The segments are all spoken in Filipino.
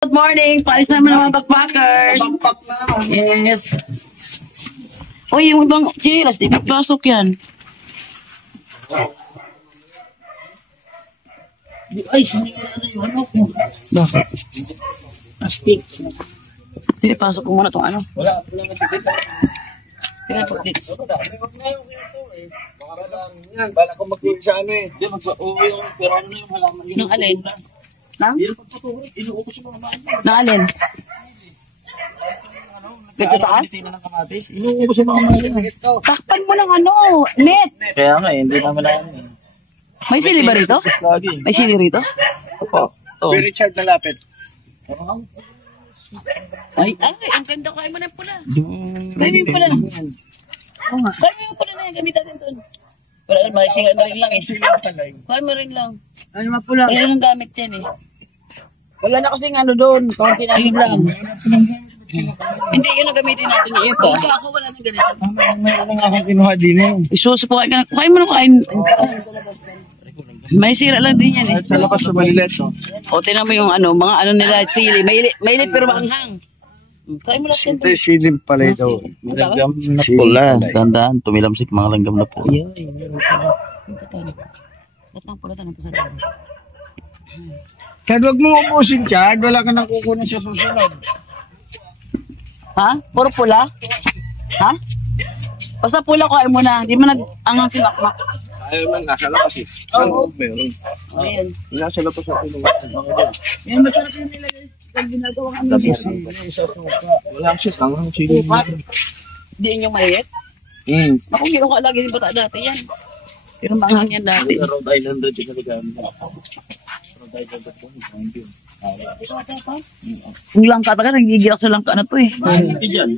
Good morning! Paalis naman ng mga backpackers! Yes! Uy, yung ibang chinilas, di pasok yan. Ay, sinira na yung ano ko. Bakit? Plastic. Hindi, pasok ko muna itong ano. Wala matipid. Tingnan po, dito. Huwag na yung ito eh. Baka lang yan. Bala ko mag-uwi sa ano eh. Hindi, mag-uwi yung pero ano yung halaman. Nang alin? Nang? Hindi, pagpatuloy. Inuuko sa mga bahan. Nang alin? Dito sa taas? Inuuko sa mga bahan. Takpan mo lang ano, net. Kaya nga eh, hindi naman na ano eh. May sili ba rito? May sili rito? Opo. May Richard na lapit. Ay, ang ganda ko. Ay mo na yung pula. Kaya mo yung pula. Kaya mo yung pula na yung gamitan din doon. Wala na, masisingat na rin lang eh. Kaya mo rin lang. Ay, mapula. Wala nang gamit yan eh. Wala na kasing ano doon. Kaunti na yun lang. Hindi, yun ang gamitin natin. Yun pa. Ako wala nang ganito. Mayroon nga akong kinuha din eh. Isusupo ka. Kuhain mo na kuhain. May sira lang din yan eh. Sa labas sa malilet. O, tinan mo yung ano, mga ano nila, sili. Mailit pero maanghang. Kain mo lang yan. Ito yung silim pala ito. Langgam na pula. Tandaan, tumilamsik mga langgam na pula. Ayun, ba't ang pula tanong sa lalo? Chad, huwag mo ubusin, Chad. Wala ka nang kukunin sa susunod. Ha? Puro pula? Ha? Basta pula ko ay muna. Di mo nag-angang si Makmak. Ayaw man, nasa labas eh. Oo. Meron. Ayan. Nasa labas ako nung Yan, masarap yung nilagay. Pag ginagawang ano yan. Wala siya, tangang silim. Diyan yung maliit. Ako, ginawa ka lagi yung bata dati yan. Pero maanghang yan dati. Rhode Island rin siya nagano. Rhode Island rin. Yung langka talaga, nanggigil ako sa langka na to eh.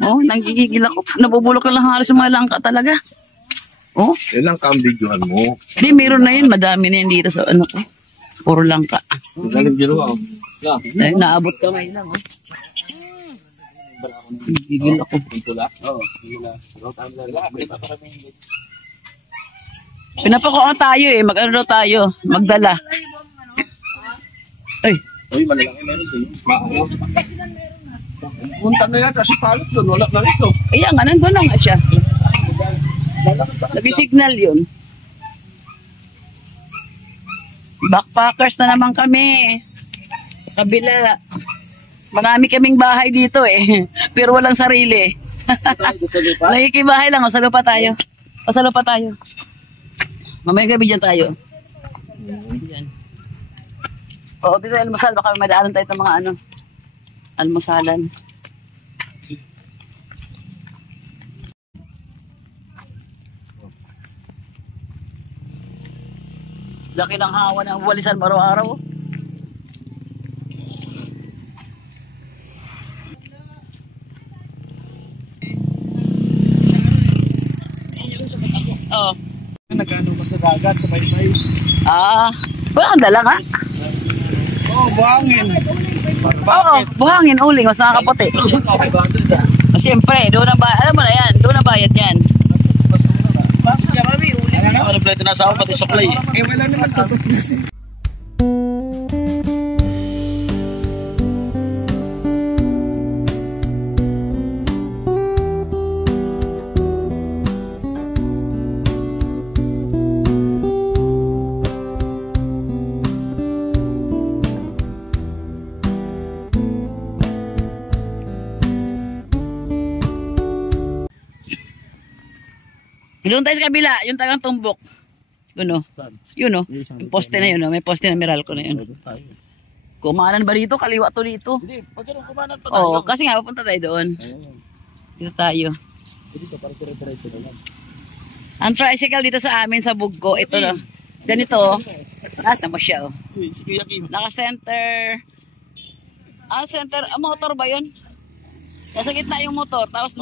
Oh, nanggigil ako. Nabubulok na lang halos sa mga langka talaga. Oh. Yan ang kambidyohan mo. Hindi, meron na yun. Madami na yan dito sa ano ko. Puro langka. Galing ginawa. Ay, naabot kamay lang, oh. Gigil ako. Oo. Pinapakuha tayo eh. Mag-ano daw tayo. Magdala. Ay. Uy, malalaki meron din. Punta na yan kasi palot doon. Wala na rito. Ayan nga, nandun lang nga siya. Nag-signal yun. Backpackers na naman kami. Sa kabila. Marami kaming bahay dito eh. Pero walang sarili. Nakikibahay lang. O, sa lupa tayo. O, sa lupa tayo. Mamaya gabi dyan tayo. Yan. O, dito almusal. Baka madaanan tayo itong mga ano. Almusalan. Laki ng hawa ng walisan mo araw-araw. Oo. Nagano ka sa dagat, sa baysay. Wala kang dala nga? Oo, buhangin. Oo, buhangin, uling, mas nakakaputi. Siyempre, doon ang bayad. Alam mo na yan, doon ang bayad yan. Ano pala tinasawa pati supply eh. Eh, wala naman tutuklasin. Doon tayo sa kabila, yung tagang tumbok. Yun o. Yun o. Yung poste na yun o. May poste na Meralco na yun. Kumanan ba dito? Kaliwa to dito. Hindi, pag ganun kumanan pa tayo. Oo, kasi nga papunta tayo doon. Dito tayo. Ang tricycle dito sa amin sa Buggo. Ito na. Ganito o. Nasa mo siya o. Naka-center. Center. Motor ba yun? Nasa gitna yung motor. Tapos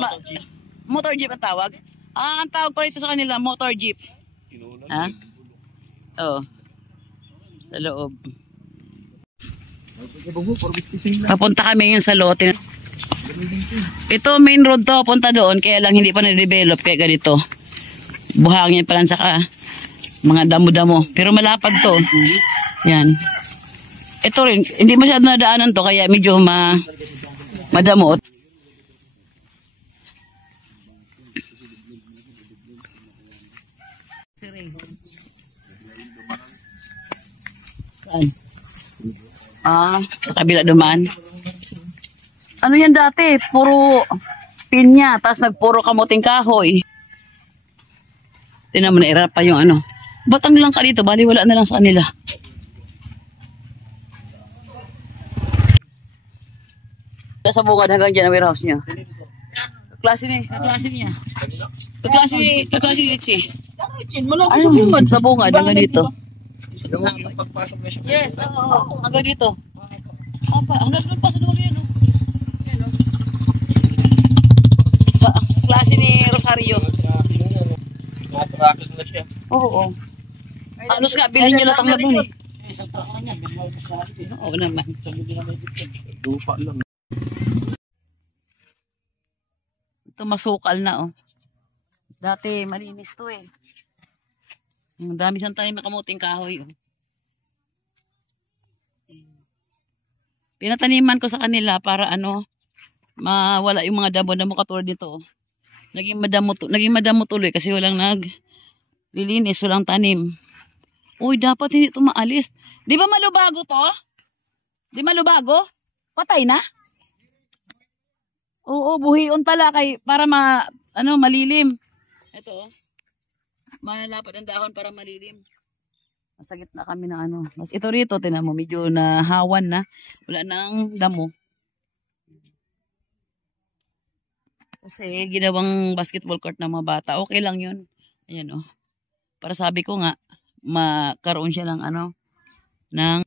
motor jeep ang tawag. Ang tawag pa rito sa kanila, motor jeep. Ha? Oo. Sa loob. Papunta kami ngayon sa lote. Ito main road to, punta doon. Kaya lang hindi pa na-develop. Kaya ganito. Buhangin pa lang saka mga damo-damo. Pero malapad to. Yan. Ito rin, hindi masyado nadaanan to kaya medyo madamot. Saan? Sa kabila dumaan. Ano yan dati? Puro pinya, tapos nagpuro kamuting kahoy. Tinan mo na pa yung ano. Batang lang ka dito, bali wala na lang sa kanila. Sa bungad hanggang dyan ang warehouse niya. Kaklase niya. Kaklase ni Litsi. Ano? Sa bungad hanggang dito. Yung pagpasok na siya. Yes, oo. Hanggang dito. Hanggang doon pa sa dulo yan. Klase ni Rosario. Nakatrakit na siya. Oo. Alos nga, bilhin nyo lang doon eh. Isang trako na niya. Oo naman. Lupa lang. Ito masukal na oh. Dati malinis to eh. Ang dami siyang tanim na kamuting kahoy oh. Pinataniman ko sa kanila para ano, mawala yung mga damo-damo katulad nito oh. Naging madamo tuloy kasi walang naglilinis, walang tanim. Uy, dapat hindi ito maalis. Di ba malubago to? Di malubago? Patay na? Oo, buhion pala para malilim. Ito oh. Malapad ang dahon para malilim. Nasa gitna kami ng ano. Mas ito rito, tinan mo, medyo nahawan na. Wala nang damo. Kasi ginawang basketball court ng mga bata. Okay lang yun. Ayan oh. Para sabi ko nga, makaroon siya ng ano, ng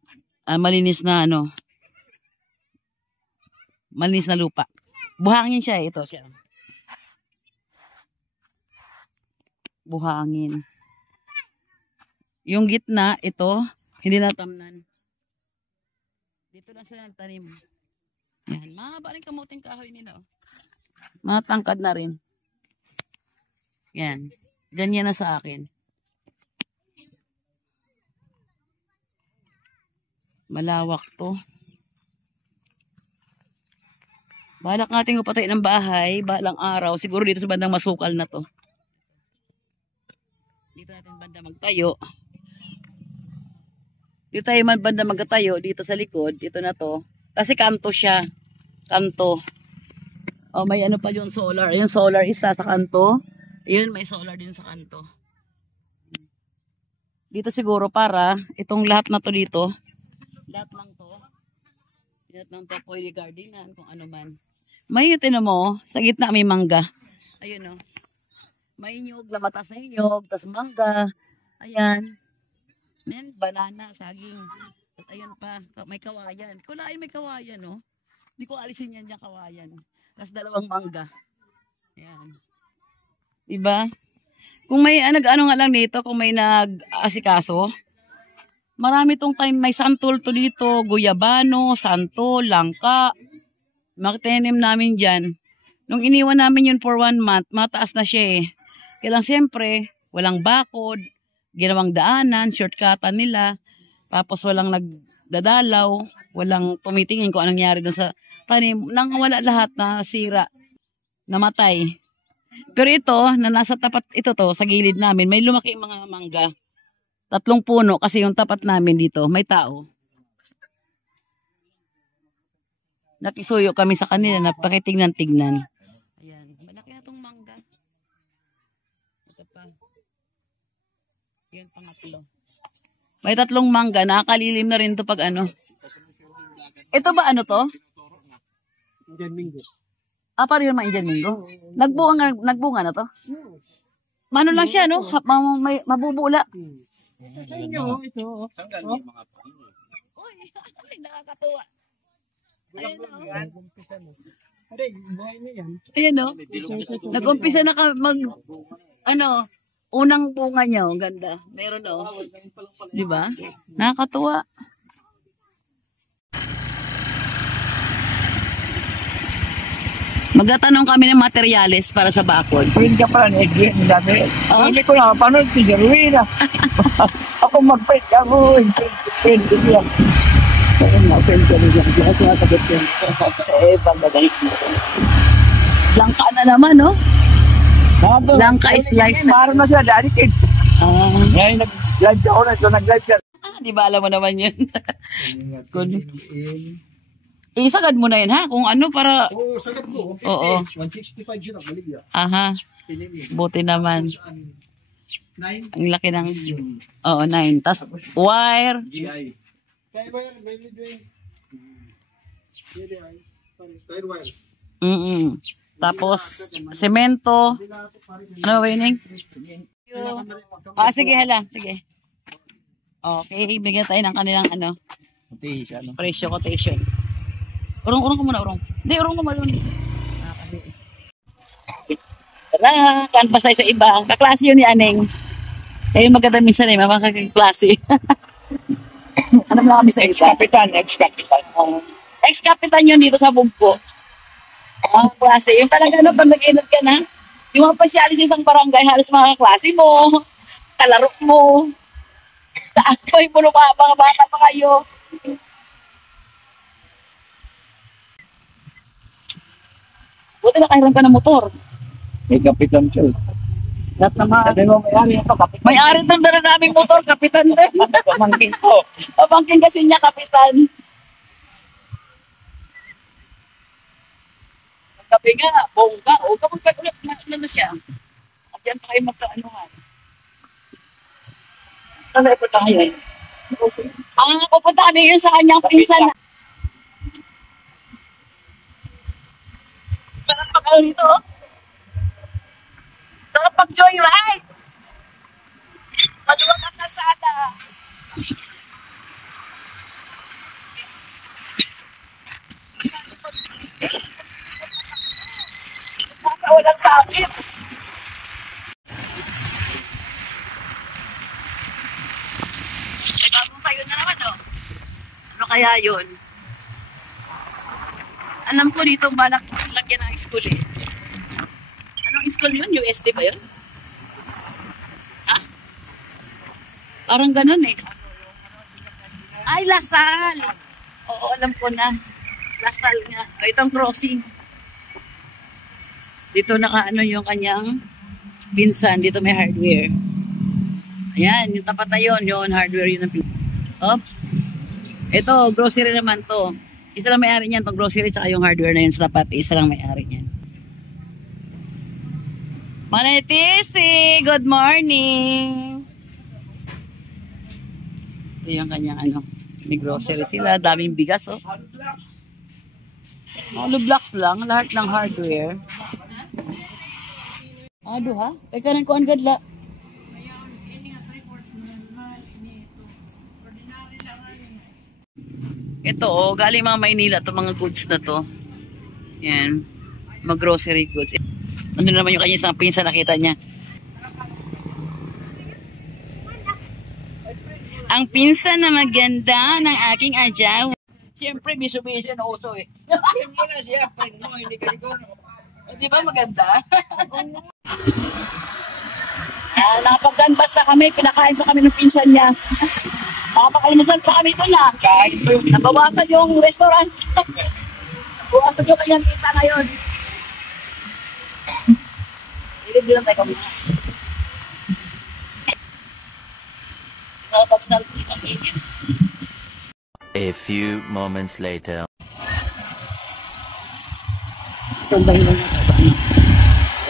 malinis na ano, malinis na lupa. Buhangin siya eh. Ito siya. Buhangin. Yung gitna, ito, hindi natamnan. Dito lang sila nagtanim. Yan. Mahaba rin kamuting kahoy nila oh. Matangkad na rin. Yan. Ganyan na sa akin. Malawak to. Balak natin upatay ng bahay, balang araw. Siguro dito sa bandang masukal na to. Dito natin banda magtayo. Dito tayo banda magtayo. Dito sa likod. Dito na to. Kasi kanto siya. Kanto. Oh, may ano pa yung solar. Yung solar isa sa kanto. Yun, may solar din sa kanto. Dito siguro para itong lahat na to dito. Lahat lang to. Lahat lang to pwede gardenan kung ano man. May tinan mo, sa gitna may mangga. Ayun oh. May nyug, lamatas na nyug, tas mangga. Ayan. Then banana, saging. Tas ayun pa, may kawayan. Kulain may kawayan oh. Hindi ko alisin yan yung kawayan. Tas dalawang mangga. Ayan. Diba? Kung may ano nga lang dito, kung may nag-asikaso, marami tong time, may santol to dito, guyabano, santol, langka. Makitenim namin dyan. Nung iniwan namin yun for 1 month, mataas na siya eh. Kaya lang siyempre, walang bakod, ginawang daanan, shortcutan nila, tapos walang nagdadalaw, walang tumitingin kung anong nangyari dun sa tanim. Nang wala lahat na sira, namatay. Pero ito, na nasa tapat, ito to, sa gilid namin, may lumaki mga mangga. 3 puno kasi yung tapat namin dito, may tao. Nakisuyo kami sa kanila na pakitignan-tignan. Ayan, malaki na tong mangga. Ito pa. Yan pangatlo. May 3 mangga, nakakalilim na rin to pag ano. Ito ba ano to? Indian Mingo. Paano yun mga Indian Mingo? Nagbunga na to? Mano lang siya, no? May mabubula. Sa inyo, ito. Tanggal yung mga puno. Uy, nakakatuwa. Ayan o. Aray, buhay na yan. Ayan o. Nag-umpisa na unang bunga niya. Ang ganda. Meron o. Diba? Nakakatuwa. Magtatanong kami ng materyales para sa bakod. Pwede ka pala na i-green dami. Hindi ko na paano tigaruin na. Ako mag-print ako. Pwede yan. Ayun na, friend ko nila. Bakit sinasagot yun? Sa Eva, magalit mo. Langka na naman, no? Langka is life. Parang na siya, daddy kid. Ngayon, nag-live ako na. So, nag-live siya. Di ba alam mo naman yun? Isagad mo na yun, ha? Kung ano, para... Oo, sagad ko. Oo. 165 siya, baligya. Aha. Buti naman. 9. Ang laki ng... Oo, 9. Tapos, wire. GI. Kaya wire, may lead wire. Tire wire. Tapos, semento. Ano ba yun, sige, hala. Sige. Okay, bigyan tayo ng kanilang ano. Presyo, quotation. Urong ko muna, urong. Hindi, urong ko muna. Tara, canvas tayo sa iba. Kaklase yun ni Aneng. Kaya maganda minsan eh, makakaklase. Ano mo kami sa Ex-Capitan. Ex-Capitan yun dito sa Bugpo. Ang klase. Yung talaga ano, pag nag-inod ka na, yung mga pasyalis sa isang barangay, halos mga kaklase mo, kalaro mo, kaakboy mo ng mga bata pa kayo. Buti nakahiram ka ng motor. May kapitan siya. Lahat naman. Sabi mo, may-ari ito, kapitan. May-ari ng dala naming motor, kapitan din. Pamangkin ko. Pamangkin kasi niya, kapitan. Pagkabi nga, bongga. O, kapag ulit na siya. At dyan pa kayo magkaanuhan. Saan na ipunta kayo? Pupunta kami yun sa kanyang pinsan. Sarap pag dito. Sarap pag joyride. Maluwag ang kalsada. Nasa walang sakit. Ay, bagong tayo na naman, oh. Ano kaya yun? Alam ko dito ba lagyan ng school eh. Anong school yun? USD ba yun? Ha? Parang ganun eh. Ay, Lasal! Oo, alam ko na. Lasal nga. O, itong crossing. Dito nakaano yung kanyang pinsan. Dito may hardware. Ayan, yung tapat na yun hardware yun ang pinsan. Op. Ito, grocery naman to. Isa lang may-ari niyan, itong grocery tsaka yung hardware na yun sa tapat. Isa lang may-ari niyan. Manetisi! Good morning! Ito yung kanyang ano. May grocery sila. Daming bigas, oh. Hollow blocks lang. Lahat ng hardware. Ado ha? Teka na ko ang gadla. Ito, oh, galing mga Maynila to mga goods na to. Yan. Mga grocery goods. Ano naman yung kanya isang pinsan, nakita niya. Ang pinsan na maganda ng aking ajaw. Siyempre, Mitsubishi na uso eh. Hindi na siya, friend mo, hindi ka ikaw. Di ba maganda? Nakapag-canvas na kami, pinakain pa kami ng pinsan niya. Nakapag-almusal pa kami ito na. Nabawasan yung restaurant. Nabawasan yung kanyang kita ngayon. I-review lang tayo kami. Nakapag-salty kami. A few moments later. Itong dahilan na ito.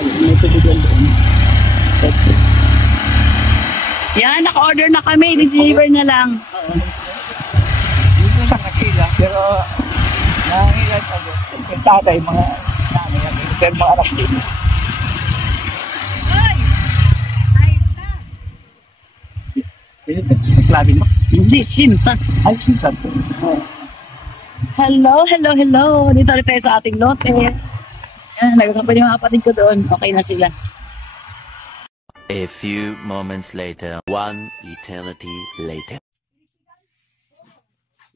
May tuloy doon. Yan, naka-order na kami. Deliver na lang. Dito sa nakila, pero nangilan ako. Yung tatay, mga namin, pero mga anak din. Klabi mo? Hindi, Sinta. Ay, Sinta. Hello. Dito ulit tayo sa ating lote. Yan, nagkakapan yung mga kapatid ko doon. Okay na sila. A few moments later. One eternity later.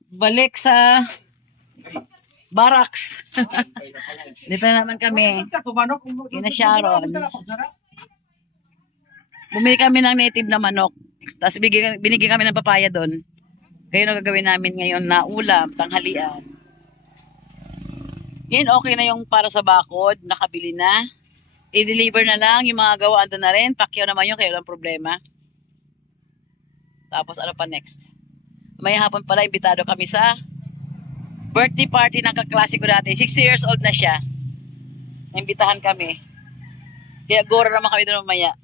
Balik sa barracks. Dito na naman kami. Kina Sharon. Bumili kami ng native na manok. Tapos binigyan kami ng papaya doon. Kaya ang gagawin namin ngayon na ulam, tanghalian. Yan, okay na yung para sa bakod, nakabili na. I-deliver na lang, yung mga gawaan doon na rin. Pakyaw naman yun, kaya walang problema. Tapos ano pa next? May hapon pala, imbitado kami sa birthday party ng kaklase ko dati. 60 years old na siya. Imbitahan kami. Kaya gora naman kami doon mamaya.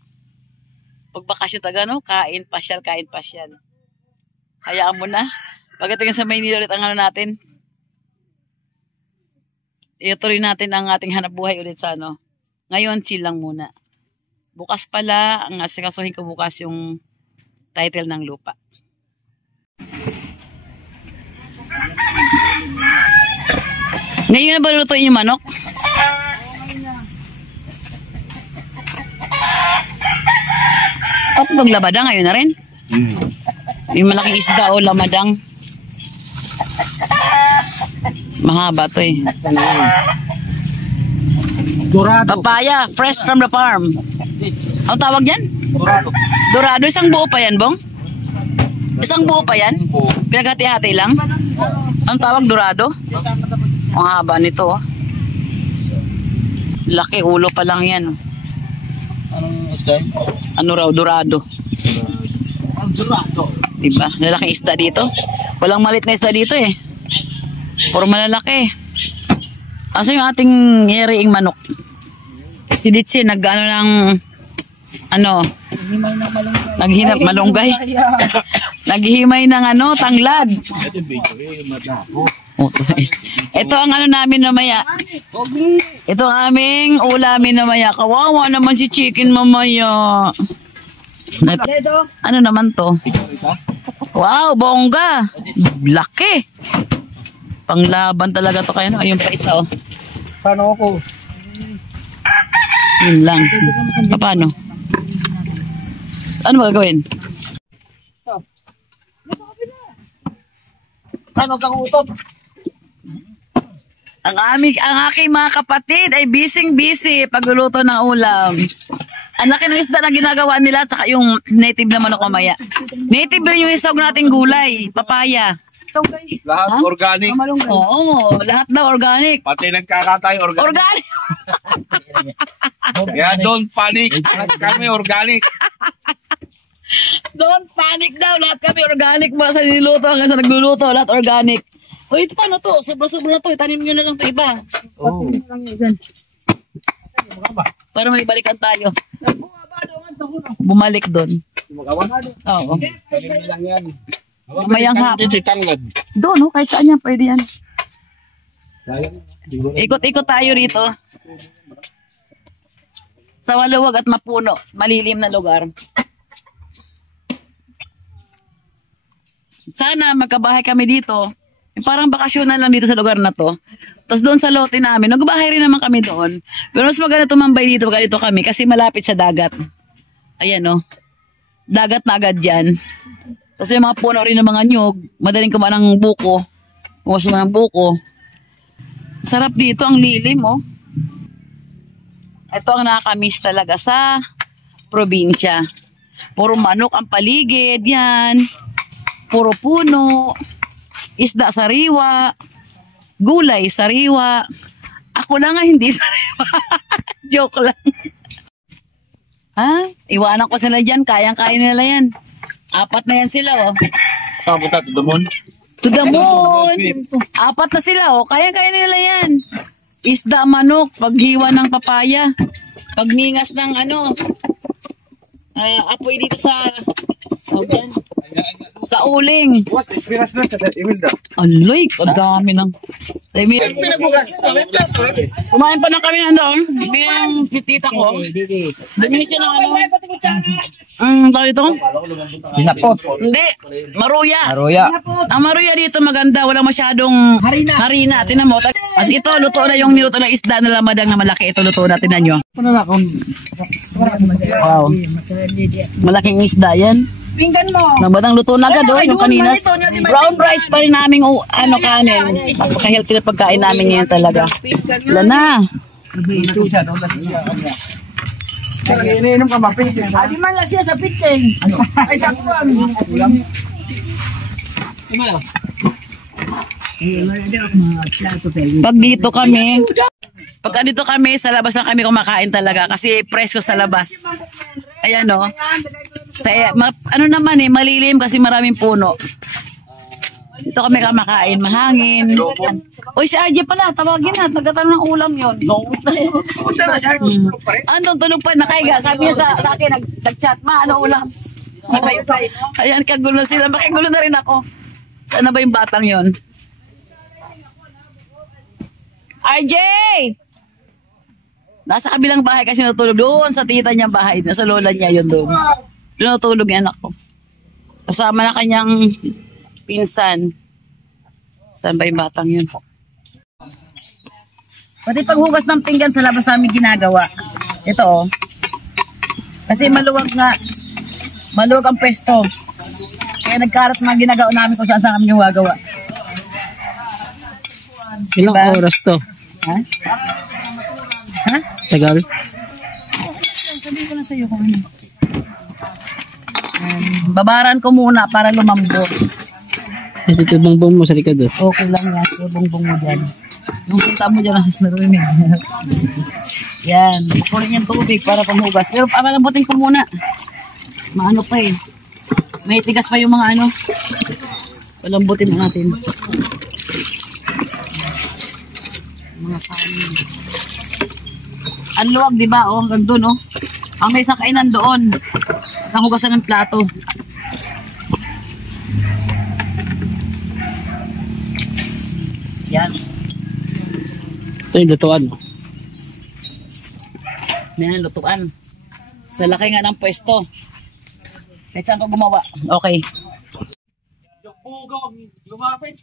Pag bakasyon taga, no? Kain, pasyal. Hayaan mo na. Pagdating sa Maynila ulit ang ano natin. Ituloy natin ang ating hanap buhay ulit sa ano. Ngayon, chill lang muna. Bukas pala, ang asikasuhin ko bukas yung title ng lupa. Ngayon na ba lutuin yung manok? Tapos labadang ngayon na rin. Yung malaking isda o lamadang. Mahaba to eh. Dorado. Papaya, fresh from the farm. Ang tawag yan? Dorado. Dorado, isang buo pa yan, Bong? Isang buo pa yan? Pinaghati-hati lang? Ang tawag dorado? Ang haba nito. Oh. Laki, ulo pa lang yan. Anong isda? Ano raw, dorado. Ang dorado. Diba? Lalaking isda dito. Walang malit na isda dito eh. Puro malalaki. Asa yung ating yeriing manok? Si Ditsi, nag-ano ng ano? Naghinap malunggay. Naghihimay ng ano, tanglad. Ito ang ano namin mamaya. Ito ang aming ulamin mamaya. Kawawa naman si chicken mamaya. Ano naman to? Wow, bongga. Laki. Panglaban talaga to kayo. Ayun pa isa oh. Paano ako? Yun lang. Paano? Ano magagawin? Paano kang utop? Ang aking mga kapatid ay busy pagluluto ng ulam. Ang laki ng isda na ginagawa nila at saka yung native na manok mamaya. Native rin yung isog nating gulay, papaya. Lahat organic. Oo, lahat daw organic. Pati nagkakatay organic. Organic! Kaya don't panic. Kami organic. Don't panic daw, lahat kami organic mula sa niluto hanggang sa nagluluto, lahat organic. O ito paano to? Sobra-sobra na to, itanim nyo na lang to iba. Oh. Para may balikan tayo. Bumalik doon. Oo. Tanim lang yan. Mayang hapon. Tanglad. Doon, no? Kahit saan yan, pwede yan. Ikot-ikot tayo rito. Sa maluwag at mapuno, malilim na lugar. Sana magkabahay kami dito. Parang bakasyonan lang dito sa lugar na to. Tapos doon sa lote namin, nagbahay rin naman kami doon. Pero mas maganda tumambay dito pag dito kami kasi malapit sa dagat. Ayan o. Dagat na agad dyan. Tapos may mga puno rin ng mga nyug. Madaling kumain ng buko. Kumas mo ng buko. Sarap dito, ang lilim oh. Ito ang nakakamiss talaga sa probinsya. Puro manok ang paligid, yan. Puro puno. Isda sariwa. Gulay sariwa. Ako lang nga hindi sariwa. Joke lang. Ha? Iwanan ko sila dyan. Kayang-kaya nila yan. 4 na yan sila oh. Papunta to the moon. To the moon. 4 na sila oh. Kayang-kaya nila yan. Isda, manok, paghiwa ng papaya, pagningas ng ano, apoy dito sa, sa uling. What? Experience na sa Imelda. Aloy, kadami ng. Kumain pa na kami doon. Bigyan titita ko. Bumili siya ng ano. Tawag ito? Sinapos. Hindi, maruya. Aroya. Ang maruya dito maganda, walang masyadong harina. Tinan mo. Kasi ito, luto na yung niluto ng isda na lamadang na malaki. Ito, luto na. Tinan nyo. Wow. Malaking isda yan. Pinggan mo. Lamadang luto na agad, yung kanina. Brown rice pa rin namin ano kanin. Napaka-healthy na pagkain namin ngayon talaga. Wala na. Iniinom ka mapit. Adi man lang siya sa pitching. Ay, sa kuwan. Pag dito kami, sa labas lang kami kumakain talaga kasi presko sa labas. Ayan o. Ano naman malilim kasi maraming puno. Dito kami kumakain, mahangin. Uy, si RJ pala, tawagin na. Nagkatanong ng ulam yun. Andun, tulog pa, nakaiga. Sabi niya sa akin, nag-chat, ano ulam? Ayan, kagulo sila. Makigulo na rin ako. Saan na ba yung batang yun? RJ! Nasa kabilang bahay kasi natulog doon sa tita niyang bahay. Nasa lola niya yun doon. Doon natulog yung anak ko. Kasama na kanyang pinsan. Saan ba yung batang yun? Pati paghugas ng pinggan sa labas namin ginagawa. Ito kasi maluwag nga. Maluwag ang pwesto. Kaya nagkarat mga ginagawa namin kung saan kami gumagawa. Ilang oras to? Ha? Ha? Tagal? Sabihin ko lang sa'yo kung ano. Babaran ko muna para lumambot. Kasi ito bongbong mo sa likod oh. Okay lang yan. Ito bongbong mo dyan. Yung punta mo dyan ang hasnarunin. Yan. Bukulin yung tubig para panghugas. Pero palambutin ko muna. Maano pa eh. May tigas pa yung mga ano. Palambutin mo natin. Mga kanin. Ang luwag, di ba? Oh, hanggang doon, oh. Ang may isang kainan doon. Ang hugasan ng plato. Yan. Ito yung lutuan. Yan, lutuan. Sa laki nga ng pwesto. Kahit saan ko gumawa. Okay. Yung pugong lumapit.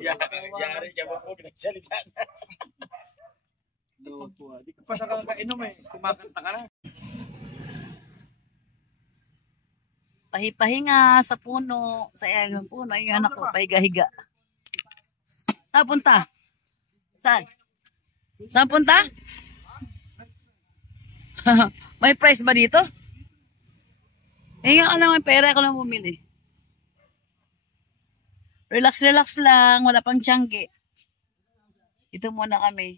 Yari ka ba po pinagsalita na? Di ka pa sa kakainom kumakanta ka na. Pahipahinga sa puno. Sa ng puno. Yung anak ko, pahiga-higa. Saan punta? Saan? Saan punta? May price ba dito? Hinga ka lang, may pera ko lang bumili. Relax lang, wala pang tiyangge. Ito muna kami.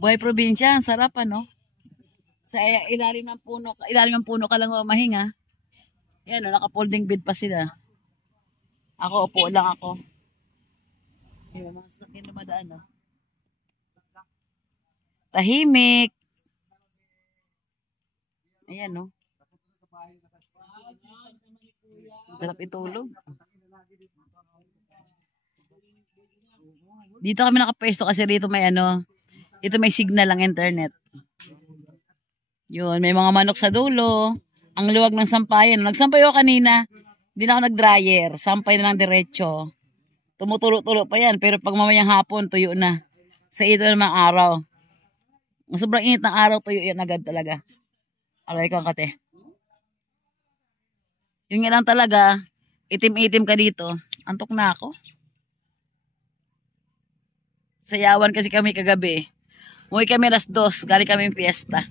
Buhay probinsya, ang sarap ano. Sa ilalim ng puno ka lang mahinga. Yan, naka-folding bed pa sila. Ako, upo lang ako. May mga sasakyan na madaan, no? Tahimik. Ayan, no? Sarap itulog. Dito kami nakapesto kasi dito may ano, dito may signal ang internet. Yun, may mga manok sa dulo. Ang luwag ng sampayan. Nagsampay ako kanina, hindi na ako nag-dryer. Sampay na lang diretso. Tumutulo-tulo pa yan, pero pag mamayang hapon, tuyo na. Sa ito namang araw. Sobrang init ng araw, tuyo yan agad talaga. Alay kang kate. Yung nga lang talaga, itim-itim ka dito. Antok na ako. Sayawan kasi kami kagabi. Umuwi kami alas 2, galing kami fiesta.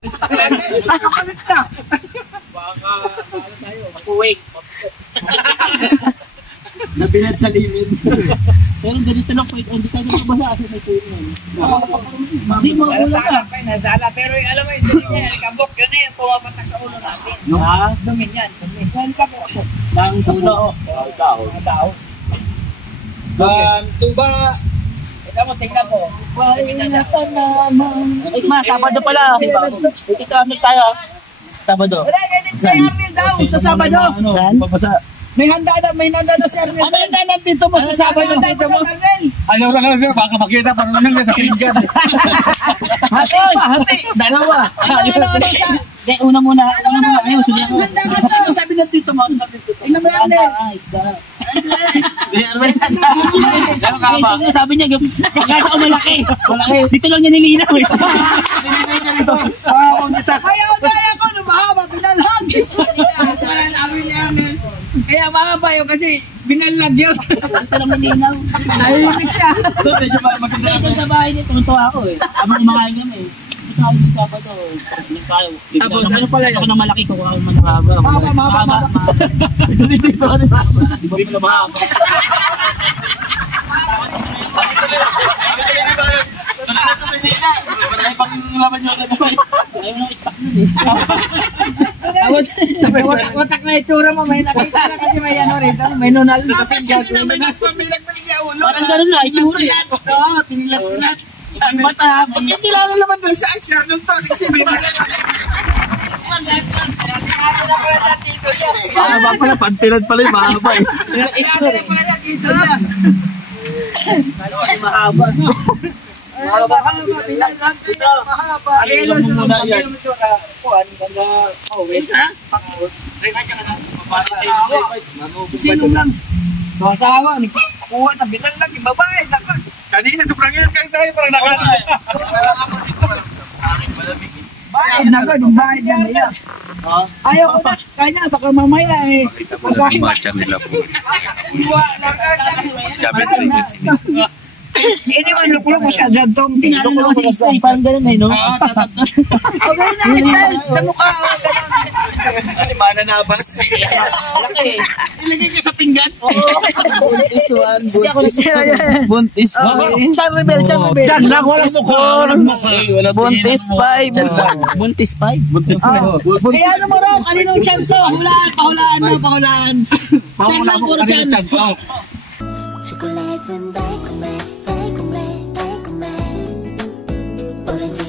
Baka tayo, mag-wake. Nabinad sa limit. Pero ganito lang po, hindi tayo nabasa kasi may tuyo nun. Hindi mo ulo ka. Nasala, pero yung alam mo, hindi niya, kabok yun eh, pumapatak sa ulo natin. Dumi yan, dumi. Saan ka po? Lang sa ulo. Tao. Tuba! Tingnan mo. Ay, Sabado pala. Dito ano tayo? Sabado. Wala, ganit si Arnel daw, sa Sabado. Babasa. May handa na si Arnel. Ano yung danan dito mo sa Sabado? Ayaw lang lang, baka makita pa naman lang sa pinggan. Hati. Dalawa. Ano sa... Una muna. Ayun, sige ako. Ano sabi na dito mo? Tingnan mo yan, Arnel. Sabi niya, kaya ako malaki. Dito lang niya nilinaw eh. Ayaw, kaya ko, lumahaba, pinalag. Amin ni Arnel. Kaya mahaba yun kasi binalag yun. Ito lang malinaw. Nahimik siya. Medyo maganda. Dito sa bahay nito, tuwa ako eh. Habang kumakain kami. Ito ang sapa to. Tapos ano pala yun? Ako ng malaki ko, ako ng mahaba. Mahaba. Dito ka rin mahaba. Di ba pala mahaba? Tapos, watak na itsura mo, may nakita na kasi may ano rito, may nunal sa pinggan. May nagbalik niya ulo. Parang ganun na, itsura eh. Oo, tinilat-tilat. Sabi, Mata, hindi lalo naman doon sa Arnold to. Kasi may Mahaba pala, pantilan pala yung mahaba eh. mahaba. Mahaba ka, pinalag dito, mahaba. Ayun mo muna yan. Sino lang? Masawa, kuha na binalag, yung babae, dapat. Kanina, sobrang yun kayo tayo, parang nakala. Bahay, nako, yung bahay dyan na yan. Ayaw ko na, kanya, baka mamaya eh. Matcha nila po. Sabi Hindi man lukulong mo siya, jantong. Tingnan mo kasi style, parang ganun eh, no? Okay na, style, sa mukha. mananabas. Laki. Ilagay ka sa pinggan. Buntis one, buntis one. San Rebel, San Rebel. Diyan lang, wala mukha. Buntis five. Buntis five? Buntis na. Kaya ano mo raw, kaninong chance? Pahulaan mo, pahulaan. Chan lang, puro chan. 초콜릿은 달콤해 달콤해 달콤해 오렌지